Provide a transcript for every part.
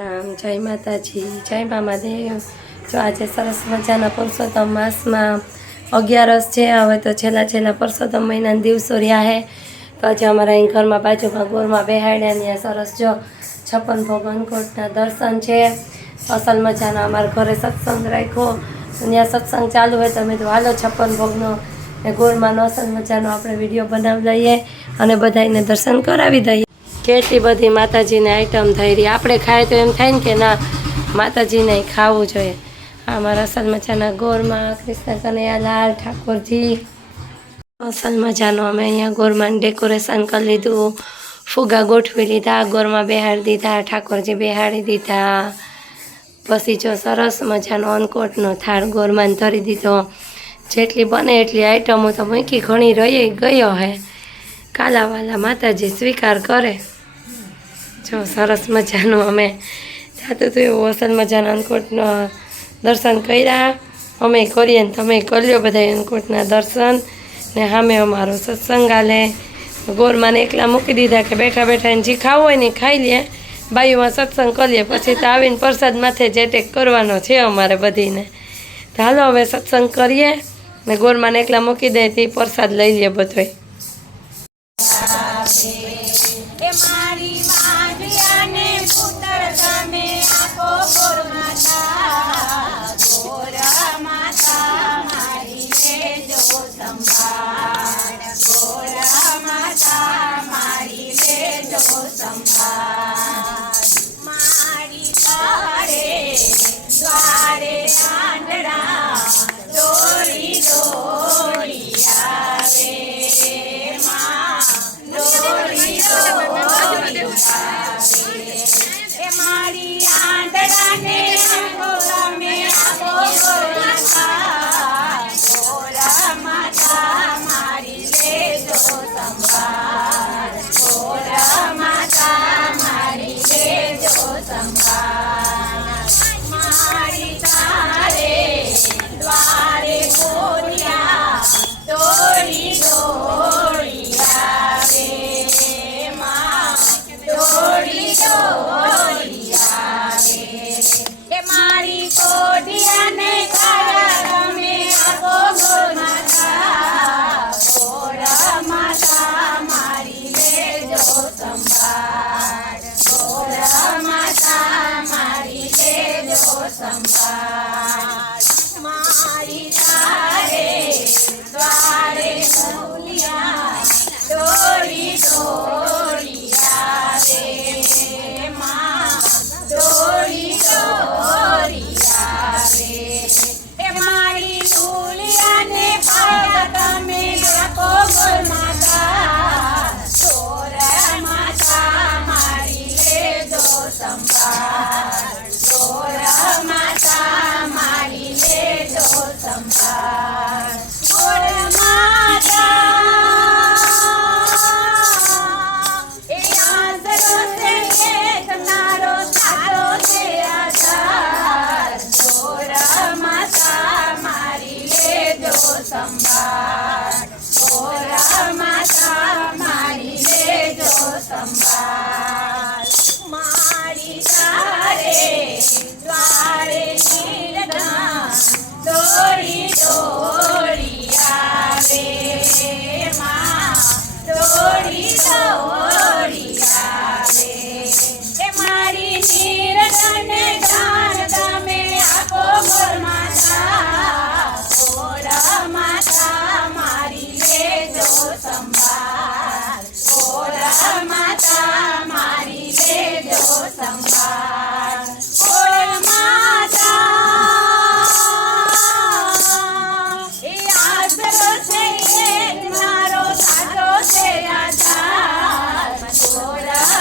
સીતારામ, જય માતાજી, જય મામાદેવ। જો આજે સરસ મજાના પુરુષોત્તમ માસમાં 11 છે। હવે તો છેલ્લા પુરુષોત્તમ મહિનાના દિવસો રહ્યા છે। તો આજે અમારા અહીં ઘરમાં બાજુમાં ગોરમાં બેહાડ્યા ત્યાં સરસ જો 56 ભોગ અન્નકૂટના દર્શન છે। અસલ મજાનો અમારા ઘરે સત્સંગ રાખ્યો, ત્યાં સત્સંગ ચાલુ હોય તો અમે તો હાલો 56 ભોગનો ને ગોરમાંનો અસલ મજાનો આપણે વિડીયો બનાવી લઈએ અને બધાને દર્શન કરાવી દઈએ। કેટલી બધી માતાજીની આઈટમ થઈ રહી, આપણે ખાય તો એમ થાય ને કે ના માતાજીને ખાવું જોઈએ। અમારા અસલ મજાના ગોરમાં કૃષ્ણ કનૈયાલાલ ઠાકોરજી અસલ મજાનો અમે અહીંયા ગોરમાં ડેકોરેશન કરી લીધું, ફુગા ગોઠવી લીધા, ગોરમાં બેહાડી દીધા, ઠાકોરજી બેહાડી દીધા। પછી જો સરસ મજાનો અન્નકૂટનો થાળ ગોરમાં ધરી દીધો। જેટલી બને એટલી આઈટમો તો મૂકી, ઘણી રહી ગયો હે, કાલાવાલા માતાજી સ્વીકાર કરે। જો સરસ મજાનું અમે થતું હતું એવું અસલ મજાના અન્નકૂટનો દર્શન કર્યા, અમે કરીએ ને તમે કર્યો બધા અન્નકૂટના દર્શન ને સામે અમારો સત્સંગ હાલે। ગોરમાંને એકલા મૂકી દીધા કે બેઠા બેઠા એને જે ખાવું હોય ને ખાઈ લે, બાયુમાં સત્સંગ કરીએ, પછી તો આવીને પ્રસાદ માથે જ એટેક કરવાનો છે અમારે બધીને। તો હાલો હવે સત્સંગ કરીએ ને ગોરમાંને એકલા મૂકી દે તે પ્રસાદ લઈ લે બધોય।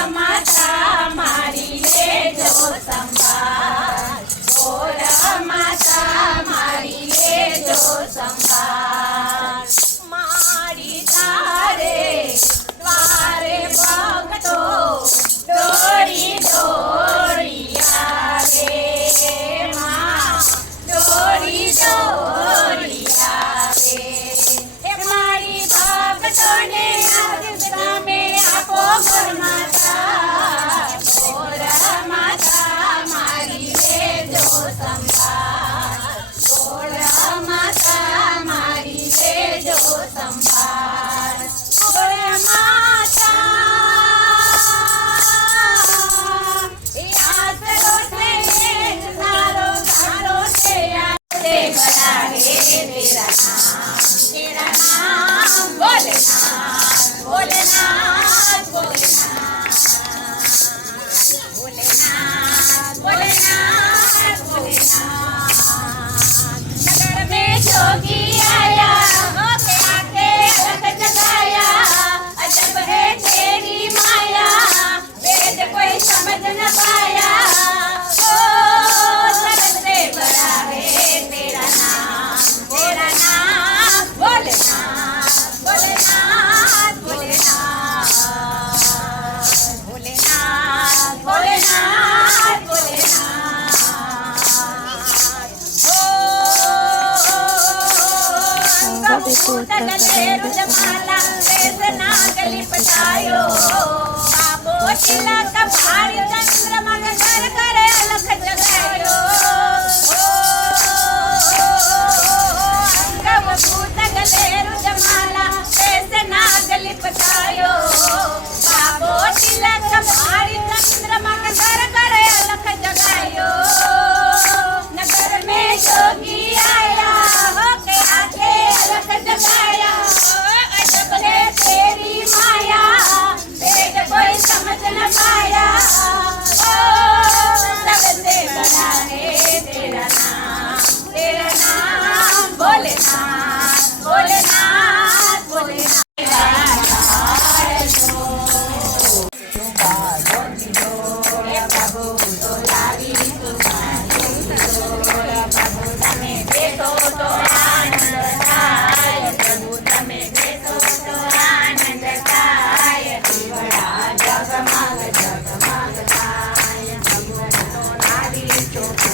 માતા મારી લેજો સંભાળ। ભૂત ગલે રુદમાલા વેશ નાગ લિપટાયો બાબો તિલક ભારી ચંદ્રમા નગર કરે અલખ જગાયો અંગમ ભૂત ગલે રુદમાલા વેશ નાગ લિપટાયો બાબો તિલક ભારી ચંદ્રમા નગર કરે અલખ જગાયો नगर में जोगी आया हो के आके अलग जगाया अजब है तेरी माया भेद कोई समझ न पाया सबसे बड़ा है तेरा नाम भोलेनाथ भोलेनाथ भोलेनाथ जगमग जगमग थाय भगवतो नारी चोख